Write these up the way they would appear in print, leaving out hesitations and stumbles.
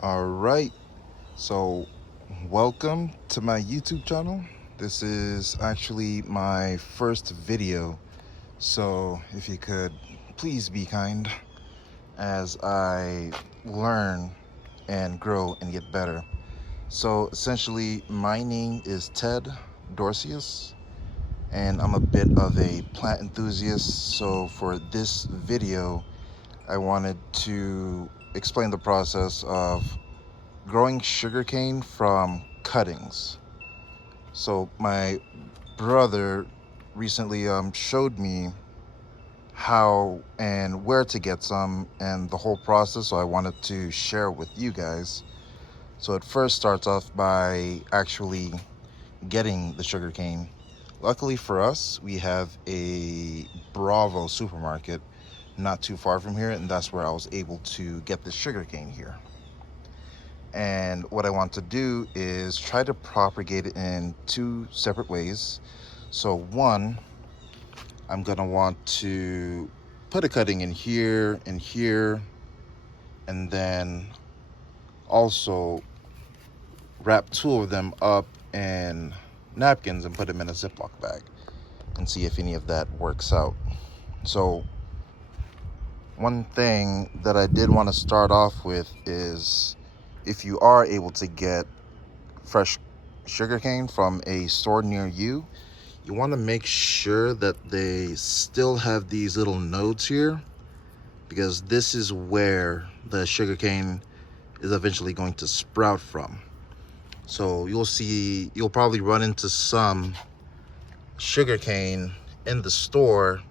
All right, so welcome to my YouTube channel. This is actually my first video, so if you could please be kind as I learn and grow and get better. So essentially, my name is Ted Dorcius, and I'm a bit of a plant enthusiast. So for this video, I wanted to explain the process of growing sugarcane from cuttings. So my brother recently showed me how and where to get some and the whole process, so I wanted to share with you guys. So it first starts off by actually getting the sugarcane. Luckily for us, we have a Bravo supermarket not too far from here, and that's where I was able to get the sugarcane here. And what I want to do is try to propagate it in two separate ways. So one, I'm gonna want to put a cutting in here and here, and then also wrap two of them up in napkins and put them in a Ziploc bag and see if any of that works out. So one thing that I did want to start off with is, if you are able to get fresh sugarcane from a store near you, you want to make sure that they still have these little nodes here, because this is where the sugarcane is eventually going to sprout from. So you'll probably run into some sugarcane in the store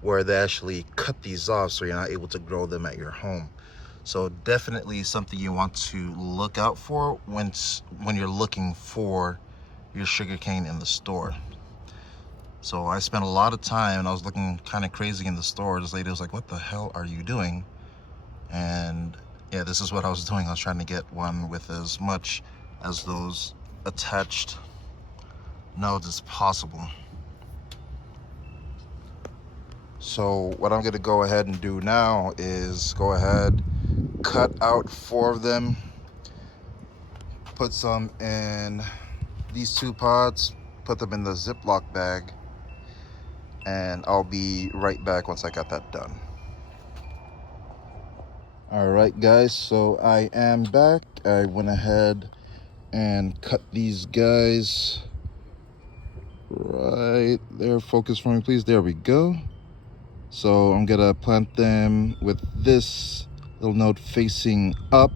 where they actually cut these off, so you're not able to grow them at your home. So definitely something you want to look out for when you're looking for your sugarcane in the store. So I spent a lot of time and I was looking kind of crazy in the store. This lady was like, "What the hell are you doing?" And yeah, this is what I was doing. I was trying to get one with as much as those attached nodes as possible. So what I'm gonna go ahead and do now is go ahead, cut out four of them, put some in these two pots, put them in the Ziploc bag, and I'll be right back once I got that done. All right, guys, so I am back. I went ahead and cut these guys right there. Focus for me, please. There we go. So I'm gonna plant them with this little node facing up.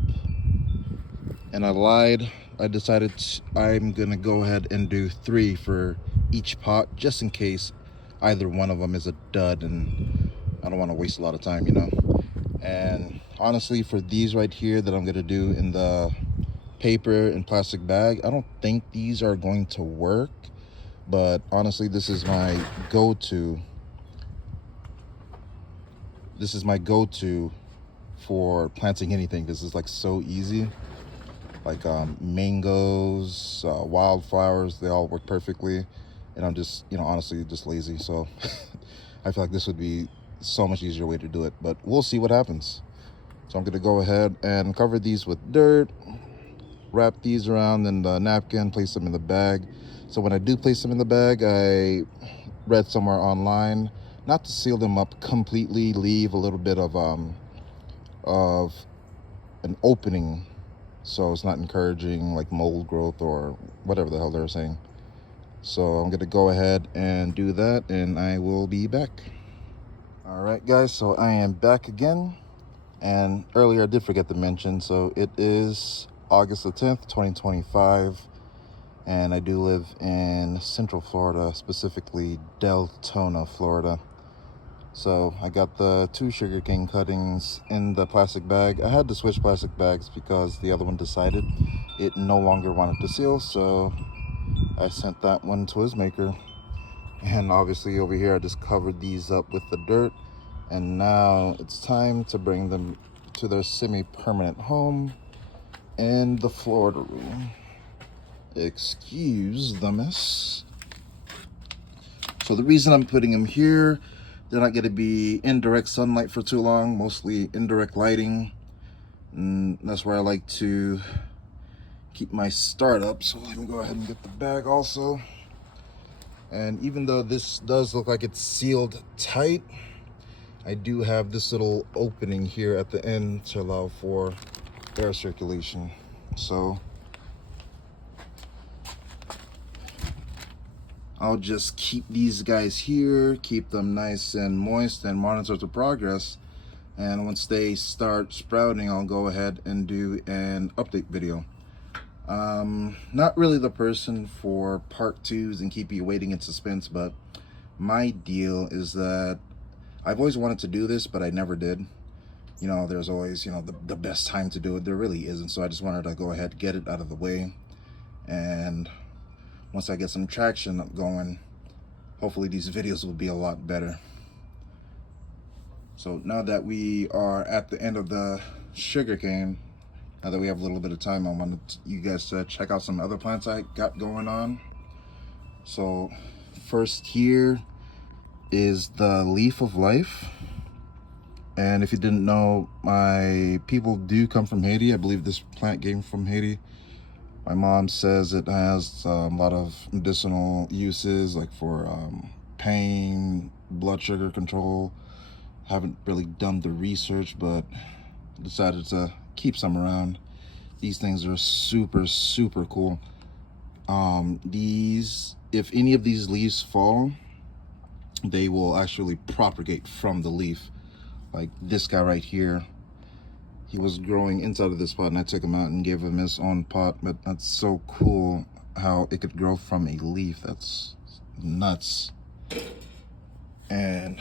And I lied. I decided I'm gonna go ahead and do 3 for each pot, just in case either one of them is a dud, and I don't want to waste a lot of time, you know. And honestly, for these right here that I'm gonna do in the paper and plastic bag, I don't think these are going to work, but honestly, this is my go-to for planting anything. This is like so easy. Like mangoes, wildflowers, they all work perfectly. And I'm just, honestly just lazy. So I feel like this would be so much easier way to do it, but we'll see what happens. So I'm gonna go ahead and cover these with dirt, wrap these around in the napkin, place them in the bag. So when I do place them in the bag, I read somewhere online not to seal them up completely, leave a little bit of an opening, so it's not encouraging like mold growth or whatever the hell they're saying. So I'm gonna go ahead and do that, and I will be back. All right, guys, so I am back again. And earlier I did forget to mention, so it is August the 10th, 2025, and I do live in Central Florida, specifically Deltona, Florida. So I got the 2 sugarcane cuttings in the plastic bag. I had to switch plastic bags because the other one decided it no longer wanted to seal, so I sent that one to his maker. And obviously over here I just covered these up with the dirt, and now it's time to bring them to their semi-permanent home in the Florida room. Excuse the mess. So the reason I'm putting them here, they're not going to be in direct sunlight for too long, mostly indirect lighting. And that's where I like to keep my startup. So let me go ahead and get the bag also. And even though this does look like it's sealed tight, I do have this little opening here at the end to allow for air circulation. So I'll just keep these guys here, keep them nice and moist, and monitor the progress. And once they start sprouting, I'll go ahead and do an update video. Not really the person for part 2s and keep you waiting in suspense, but my deal is that I've always wanted to do this, but I never did. You know, there's always, the best time to do it. There really isn't. So I just wanted to go ahead, get it out of the way. And once I get some traction going, hopefully these videos will be a lot better. So now that we are at the end of the sugarcane, now that we have a little bit of time, I wanted you guys to check out some other plants I got going on. So first here is the Leaf of Life. And if you didn't know, my people do come from Haiti. I believe this plant came from Haiti. My mom says it has a lot of medicinal uses, like for pain, blood sugar control. Haven't really done the research, but decided to keep some around. These things are super, super cool. If any of these leaves fall, they will actually propagate from the leaf. Like this guy right here, he was growing inside of this pot, and I took him out and gave him his own pot. But that's so cool how it could grow from a leaf. That's nuts. And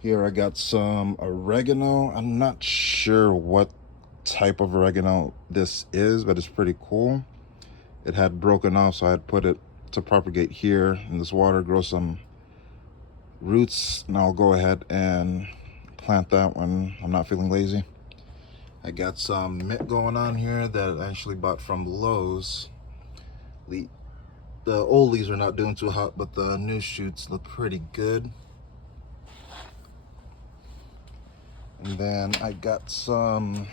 here I got some oregano. I'm not sure what type of oregano this is, but it's pretty cool. It had broken off, so I had put it to propagate here in this water, grow some roots, and I'll go ahead and plant that when I'm not feeling lazy. I got some mint going on here that I actually bought from Lowe's. The old leaves are not doing too hot, but the new shoots look pretty good. And then I got some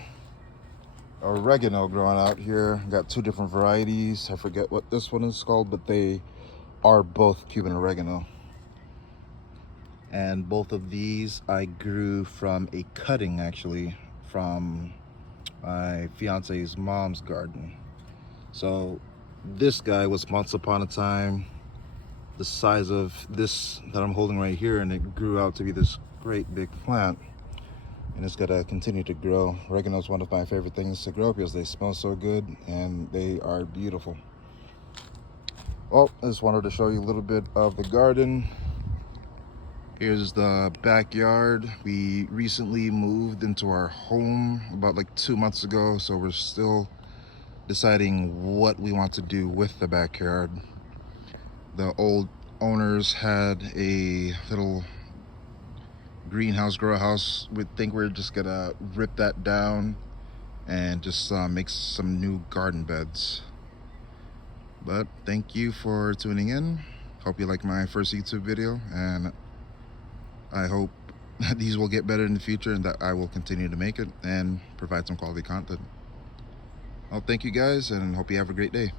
oregano growing out here. Got 2 different varieties. I forget what this one is called, but they are both Cuban oregano. And both of these I grew from a cutting, actually, from my fiance's mom's garden. So this guy was once upon a time the size of this that I'm holding right here, and it grew out to be this great big plant. And it's gonna continue to grow. Oregano is one of my favorite things to grow because they smell so good and they are beautiful. Well, I just wanted to show you a little bit of the garden. Here's the backyard. We recently moved into our home about like 2 months ago, so we're still deciding what we want to do with the backyard. The old owners had a little greenhouse, grow house. We think we're just gonna rip that down and just make some new garden beds. But thank you for tuning in. Hope you like my first YouTube video, and I hope that these will get better in the future and that I will continue to make it and provide some quality content. Well, thank you guys, and hope you have a great day.